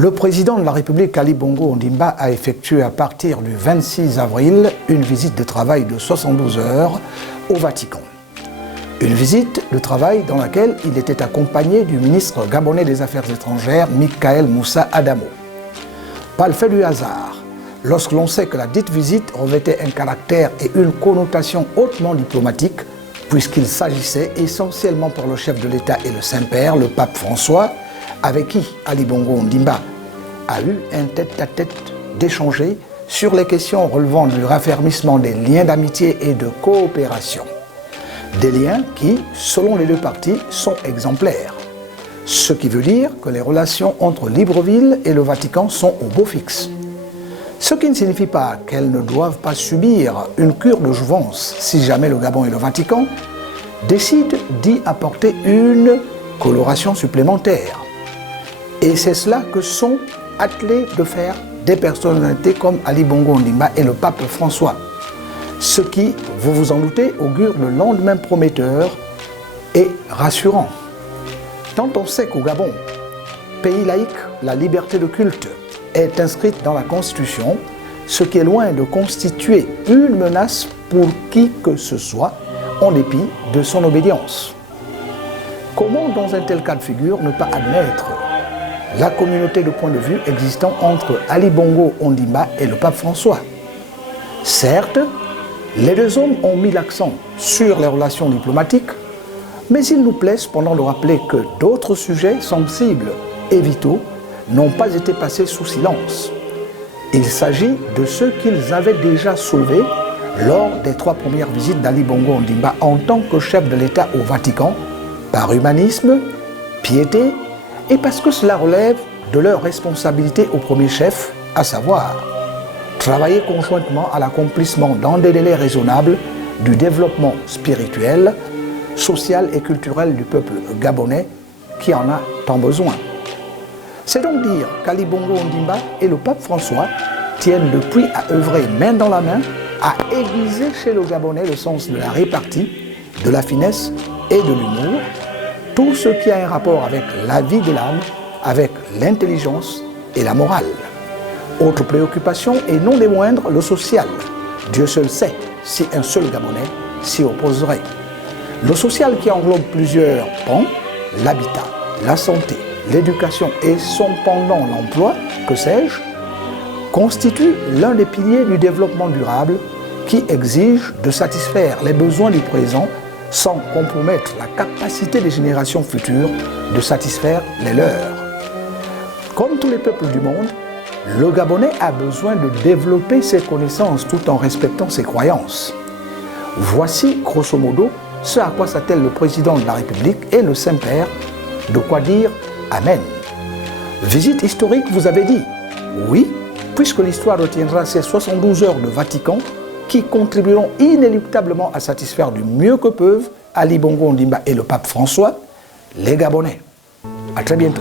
Le président de la République, Ali Bongo Ondimba, a effectué à partir du 26 avril une visite de travail de 72 heures au Vatican. Une visite de travail dans laquelle il était accompagné du ministre gabonais des Affaires étrangères, Michael Moussa Adamo. Pas le fait du hasard, lorsque l'on sait que la dite visite revêtait un caractère et une connotation hautement diplomatique, puisqu'il s'agissait essentiellement pour le chef de l'État et le Saint-Père, le pape François, avec qui Ali Bongo Ondimba a eu un tête-à-tête d'échanger sur les questions relevant du raffermissement des liens d'amitié et de coopération. Des liens qui, selon les deux parties, sont exemplaires. Ce qui veut dire que les relations entre Libreville et le Vatican sont au beau fixe. Ce qui ne signifie pas qu'elles ne doivent pas subir une cure de jouvence si jamais le Gabon et le Vatican décident d'y apporter une coloration supplémentaire. Et c'est cela que sont attelés de faire des personnalités comme Ali Bongo Ondimba et le pape François. Ce qui, vous vous en doutez, augure le lendemain prometteur et rassurant. Tant on sait qu'au Gabon, pays laïque, la liberté de culte est inscrite dans la Constitution, ce qui est loin de constituer une menace pour qui que ce soit, en dépit de son obédience. Comment, dans un tel cas de figure, ne pas admettre la communauté de points de vue existant entre Ali Bongo Ondimba et le pape François? Certes, les deux hommes ont mis l'accent sur les relations diplomatiques, mais il nous plaît cependant de rappeler que d'autres sujets sensibles et vitaux n'ont pas été passés sous silence. Il s'agit de ceux qu'ils avaient déjà soulevés lors des 3 premières visites d'Ali Bongo Ondimba en tant que chef de l'État au Vatican, par humanisme, piété, et parce que cela relève de leur responsabilité au premier chef, à savoir travailler conjointement à l'accomplissement dans des délais raisonnables du développement spirituel, social et culturel du peuple gabonais qui en a tant besoin. C'est donc dire qu'Ali Bongo Ondimba et le pape François tiennent depuis à œuvrer main dans la main à aiguiser chez le Gabonais le sens de la répartie, de la finesse et de l'humour, tout ce qui a un rapport avec la vie de l'âme, avec l'intelligence et la morale. Autre préoccupation, et non des moindres, le social. Dieu seul sait si un seul Gabonais s'y opposerait. Le social qui englobe plusieurs pans, l'habitat, la santé, l'éducation et son pendant l'emploi, que sais-je, constitue l'un des piliers du développement durable qui exige de satisfaire les besoins du présent sans compromettre la capacité des générations futures de satisfaire les leurs. Comme tous les peuples du monde, le Gabonais a besoin de développer ses connaissances tout en respectant ses croyances. Voici, grosso modo, ce à quoi s'attelle le président de la République et le Saint-Père, de quoi dire Amen. Visite historique, vous avez dit? Oui, puisque l'histoire retiendra ces 72 heures de Vatican qui contribueront inéluctablement à satisfaire du mieux que peuvent Ali Bongo Ondimba et le pape François, les Gabonais. À très bientôt.